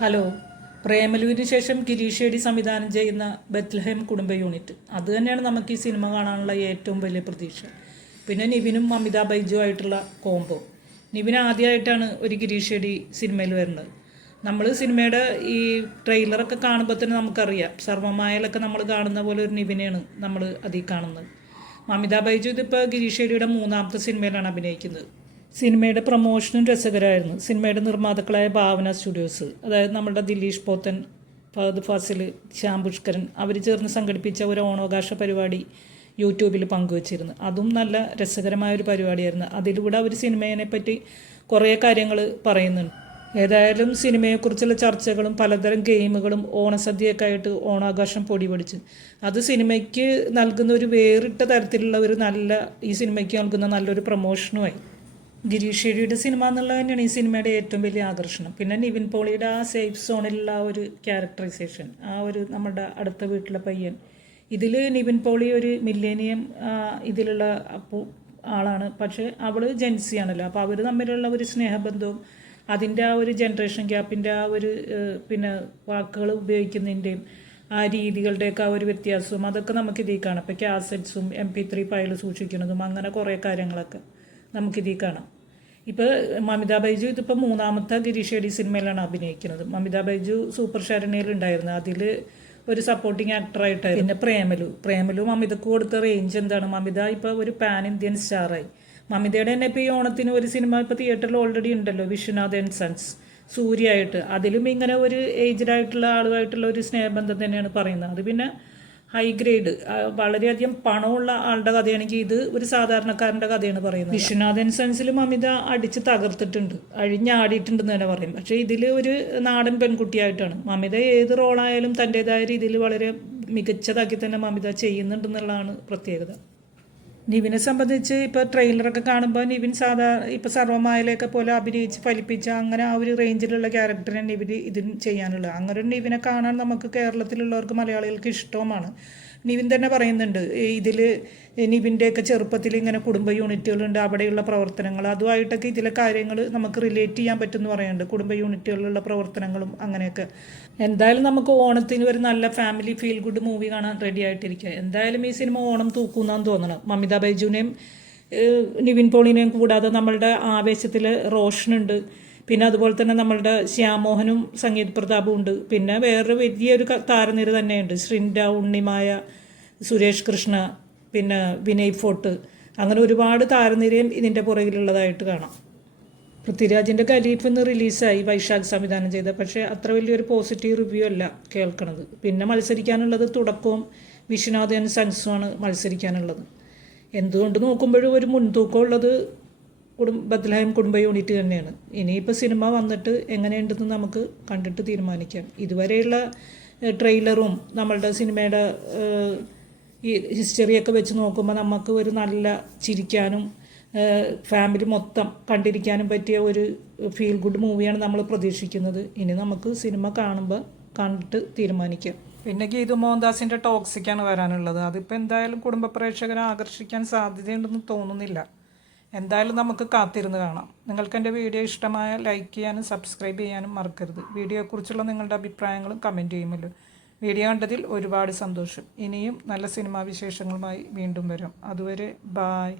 Hello. പ്രേമലുവിന് ശേഷം ഗിരീഷ് ഷെഡി സംവിധാനം ചെയ്യുന്ന ബത്ലഹേം കുടുംബ യൂണിറ്റ് അത് തന്നെയാണ് നമുക്ക് ഈ സിനിമ കാണാനുള്ള ഏറ്റവും വലിയ പ്രതീക്ഷ. പിന്നെ നിവിനും മമിത ബൈജു ആയിട്ടുള്ള കോംബോ. നിവിൻ ആദ്യമായിട്ടാണ് ഒരു ഗിരീഷ് ഷെഡി സിനിമയിൽ വരുന്നത്. നമ്മൾ സിനിമയുടെ ഈ ട്രെയിലറൊക്കെ കാണുമ്പോൾ തന്നെ നമുക്കറിയാം, സർവമായലൊക്കെ നമ്മൾ കാണുന്ന പോലെ ഒരു നിവിനെയാണ് നമ്മൾ അതിൽ കാണുന്നത്. മമിത ബൈജു ഇതിപ്പോൾ ഗിരീഷ് ഷെഡിയുടെ മൂന്നാമത്തെ സിനിമയിലാണ് അഭിനയിക്കുന്നത്. സിനിമയുടെ പ്രൊമോഷനും രസകരമായിരുന്നു. സിനിമയുടെ നിർമ്മാതാക്കളായ ഭാവന സ്റ്റുഡിയോസ്, അതായത് നമ്മുടെ ദിലീഷ് പോത്തൻ, ഫഹദ് ഫാസിൽ, ശ്യാം പുഷ്കരൻ അവർ ചേർന്ന് സംഘടിപ്പിച്ച ഒരു ഓണാവകാശ പരിപാടി യൂട്യൂബിൽ പങ്കുവച്ചിരുന്നു. അതും നല്ല രസകരമായൊരു പരിപാടിയായിരുന്നു. അതിലൂടെ അവർ സിനിമയെ പറ്റി കുറേ കാര്യങ്ങൾ പറയുന്നുണ്ട്. ഏതായാലും സിനിമയെക്കുറിച്ചുള്ള ചർച്ചകളും പലതരം ഗെയിമുകളും ഓണസദ്യയൊക്കെ ആയിട്ട് ഓണാഘോഷം പൊടി പൊടിച്ച് അത് സിനിമയ്ക്ക് നൽകുന്ന ഒരു വേറിട്ട തരത്തിലുള്ള ഒരു ഈ സിനിമയ്ക്ക് നൽകുന്ന നല്ലൊരു പ്രൊമോഷനുമായി. ഗിരീഷ് ഷെഡിയുടെ സിനിമ എന്നുള്ളത് തന്നെയാണ് ഈ സിനിമയുടെ ഏറ്റവും വലിയ ആകർഷണം. പിന്നെ നിവിൻ പോളിയുടെ ആ സേഫ് സോണിലുള്ള ആ ഒരു ക്യാരക്ടറൈസേഷൻ, ആ ഒരു നമ്മുടെ അടുത്ത വീട്ടിലെ പയ്യൻ, ഇതിൽ നിവിൻ പോളി ഒരു മില്ലേനിയം ഇതിലുള്ള ആളാണ്. പക്ഷേ അവൾ ജെൻസിയാണല്ലോ. അപ്പോൾ അവർ തമ്മിലുള്ള ഒരു സ്നേഹബന്ധവും അതിൻ്റെ ആ ഒരു ജനറേഷൻ ഗ്യാപ്പിൻ്റെ ആ ഒരു പിന്നെ വാക്കുകൾ ഉപയോഗിക്കുന്നതിൻ്റെയും ആ രീതികളുടെയൊക്കെ ആ ഒരു വ്യത്യാസവും അതൊക്കെ നമുക്കിതിൽ കാണാം. ഇപ്പോൾ കാസറ്റ്സും MP3 ഫയൽ സൂക്ഷിക്കുന്നതും അങ്ങനെ കുറേ കാര്യങ്ങളൊക്കെ നമുക്കിതിൽ കാണാം. ഇപ്പോൾ മമിത ബൈജു ഇതിപ്പോൾ മൂന്നാമത്തെ ഗിരീഷ് ഷെഡി സിനിമയിലാണ് അഭിനയിക്കുന്നത്. മമിത ബൈജു സൂപ്പർ ശരണ്യയിലുണ്ടായിരുന്നു, അതിൽ ഒരു സപ്പോർട്ടിങ് ആക്ടറായിട്ടായിരുന്നു. പിന്നെ പ്രേമലു മമിതക്ക് കൊടുത്ത റേഞ്ച് എന്താണ്. മമിത ഇപ്പോൾ ഒരു പാൻ ഇന്ത്യൻ സ്റ്റാറായി. മമിതയുടെ തന്നെ ഇപ്പോൾ ഈ ഓണത്തിന് ഒരു സിനിമ ഇപ്പോൾ തിയേറ്ററിൽ ഓൾറെഡി ഉണ്ടല്ലോ, വിശ്വനാഥ് ആൻഡ് സൺസ്, സൂര്യയായിട്ട്. അതിലും ഇങ്ങനെ ഒരു ഏജ്ഡ് ആയിട്ടുള്ള ആളുമായിട്ടുള്ള ഒരു സ്നേഹബന്ധം തന്നെയാണ് പറയുന്നത്. അത് പിന്നെ ഹൈ ഗ്രേഡ്, വളരെയധികം പണമുള്ള ആളുടെ കഥയാണെങ്കിൽ ഇത് ഒരു സാധാരണക്കാരൻ്റെ കഥയാണ് പറയുന്നത്. വിശ്വനാഥൻ സെൻസിലും അമിത അടിച്ച് തകർത്തിട്ടുണ്ട്, അഴിഞ്ഞാടിയിട്ടുണ്ടെന്ന് തന്നെ പറയും. പക്ഷേ ഇതിൽ ഒരു നാടൻ പെൺകുട്ടിയായിട്ടാണ് മമിത ഏത് റോളായാലും തൻ്റെതായ രീതിയിൽ വളരെ മികച്ചതാക്കി തന്നെ മമിത ചെയ്യുന്നുണ്ടെന്നുള്ളതാണ് പ്രത്യേകത. നിവിനെ സംബന്ധിച്ച് ഇപ്പോൾ ട്രെയിലറൊക്കെ കാണുമ്പോൾ നിവിൻ ഇപ്പോൾ സർവമായലയൊക്കെ പോലെ അഭിനയിച്ച് ഫലിപ്പിച്ച അങ്ങനെ ആ ഒരു റേഞ്ചിലുള്ള ക്യാരക്ടറിനെ നിവിൻ ഇതിന് ചെയ്യാനുള്ളത്. അങ്ങനെ ഒരു നിവിനെ കാണാൻ നമുക്ക് കേരളത്തിലുള്ളവർക്ക് മലയാളികൾക്ക് ഇഷ്ടവുമാണ്. നിവിൻ തന്നെ പറയുന്നുണ്ട്, ഇതിൽ നിവിൻ്റെയൊക്കെ ചെറുപ്പത്തിൽ ഇങ്ങനെ കുടുംബ യൂണിറ്റുകളുണ്ട്, അവിടെയുള്ള പ്രവർത്തനങ്ങൾ അതുമായിട്ടൊക്കെ ഇതിലെ കാര്യങ്ങൾ നമുക്ക് റിലേറ്റ് ചെയ്യാൻ പറ്റുമെന്ന് പറയുന്നുണ്ട്. കുടുംബ യൂണിറ്റുകളിലുള്ള പ്രവർത്തനങ്ങളും അങ്ങനെയൊക്കെ. എന്തായാലും നമുക്ക് ഓണത്തിന് ഒരു നല്ല ഫാമിലി ഫീൽ ഗുഡ് മൂവി കാണാൻ റെഡി ആയിട്ടിരിക്കുക. എന്തായാലും ഈ സിനിമ ഓണം തൂക്കുന്നാന്ന് തോന്നണം. മമിത ബൈജുവിനെയും നിവിൻ പോളിനെയും കൂടാതെ നമ്മളുടെ ആവേശത്തിൽ റോഷനുണ്ട്. പിന്നെ അതുപോലെ തന്നെ നമ്മളുടെ ശ്യാമോഹനും സംഗീത് പ്രതാപും ഉണ്ട്. പിന്നെ വേറൊരു വലിയൊരു താരനിര തന്നെയുണ്ട്. ശ്രിൻഡ, ഉണ്ണിമായ, സുരേഷ് കൃഷ്ണ, പിന്നെ വിനയ് ഫോർട്ട്, അങ്ങനെ ഒരുപാട് താരനിരയും ഇതിൻ്റെ പുറകിലുള്ളതായിട്ട് കാണാം. പൃഥ്വിരാജിൻ്റെ ഖലീഫ് ഇന്ന് റിലീസായി, വൈശാഖ് സംവിധാനം ചെയ്ത. പക്ഷേ അത്ര വലിയൊരു പോസിറ്റീവ് റിവ്യൂ അല്ല കേൾക്കണത്. പിന്നെ മത്സരിക്കാനുള്ളത് തുടക്കവും വിശ്വനാഥൻ സൻസുമാണ് മത്സരിക്കാനുള്ളത്. എന്തുകൊണ്ട് നോക്കുമ്പോഴും ഒരു മുൻതൂക്കം ഉള്ളത് ബത്ലഹേം കുടുംബ യൂണിറ്റ് തന്നെയാണ്. ഇനിയിപ്പോൾ സിനിമ വന്നിട്ട് എങ്ങനെയുണ്ടെന്ന് നമുക്ക് കണ്ടിട്ട് തീരുമാനിക്കാം. ഇതുവരെയുള്ള ട്രെയിലറും നമ്മളുടെ സിനിമയുടെ ഈ ഹിസ്റ്ററിയൊക്കെ വെച്ച് നോക്കുമ്പോൾ നമുക്ക് ഒരു നല്ല ചിരിക്കാനും ഫാമിലി മൊത്തം കണ്ടിരിക്കാനും പറ്റിയ ഒരു ഫീൽ ഗുഡ് മൂവിയാണ് നമ്മൾ പ്രതീക്ഷിക്കുന്നത്. ഇനി നമുക്ക് സിനിമ കാണുമ്പോൾ കണ്ടിട്ട് തീരുമാനിക്കാം. പിന്നെ ഗീതു മോഹൻദാസിൻ്റെ ടോക്സിക്കാണ് വരാനുള്ളത്. അതിപ്പോൾ എന്തായാലും കുടുംബ പ്രേക്ഷകരെ ആകർഷിക്കാൻ സാധ്യതയുണ്ടെന്ന് തോന്നുന്നില്ല. എന്തായാലും നമുക്ക് കാത്തിരുന്ന് കാണാം. നിങ്ങൾക്ക് എൻ്റെ വീഡിയോ ഇഷ്ടമായ ലൈക്ക് ചെയ്യാനും സബ്സ്ക്രൈബ് ചെയ്യാനും മറക്കരുത്. വീഡിയോയെക്കുറിച്ചുള്ള നിങ്ങളുടെ അഭിപ്രായങ്ങളും കമൻറ്റ് ചെയ്യുമല്ലോ. വീഡിയോ കണ്ടതിൽ ഒരുപാട് സന്തോഷം. ഇനിയും നല്ല സിനിമാ വിശേഷങ്ങളുമായി വീണ്ടും വരാം. അതുവരെ ബായ്.